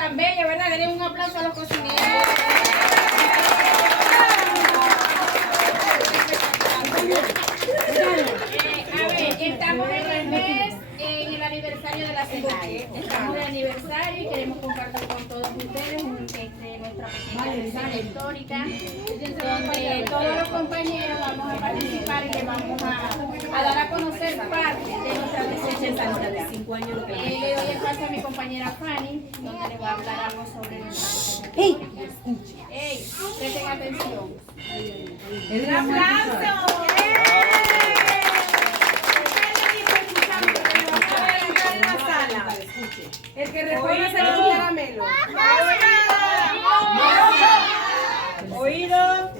tan bellos, ¿verdad? Denle un aplauso a los cocineros. A ver, estamos en el aniversario de la CENAE. Estamos de aniversario y queremos compartir con todos ustedes nuestra pequeña receta histórica, donde todos los compañeros vamos a participar y les vamos a dar a conocer parte de nuestra receta histórica. Le doy el paso a mi compañera Fanny, donde le voy a hablar algo sobre nuestra receta histórica. ¡Ey! Presten atención. ¡Un aplauso! El que responde se le da un caramelo. Oído.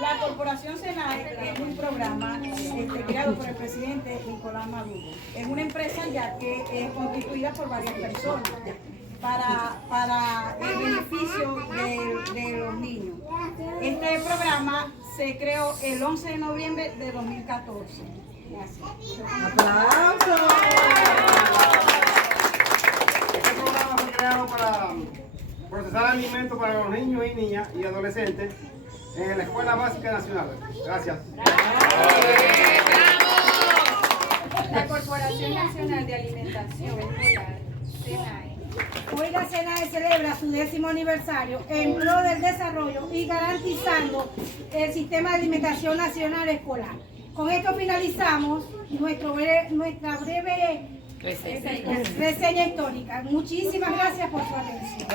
La Corporación SENAE es un programa creado por el presidente Nicolás Maduro. Es una empresa ya que es constituida por varias personas para el beneficio de los niños. Este programa se creó el 11 de noviembre de 2014. ¡Aplausos! Este programa fue creado para procesar alimentos para los niños y niñas y adolescentes en la Escuela Básica Nacional. Gracias. La Corporación Nacional de Alimentación Escolar, SENAE. Hoy la SENAE celebra su 10º aniversario en pro del desarrollo y garantizando el sistema de alimentación nacional escolar. Con esto finalizamos nuestra breve reseña histórica. Muchísimas gracias por su atención.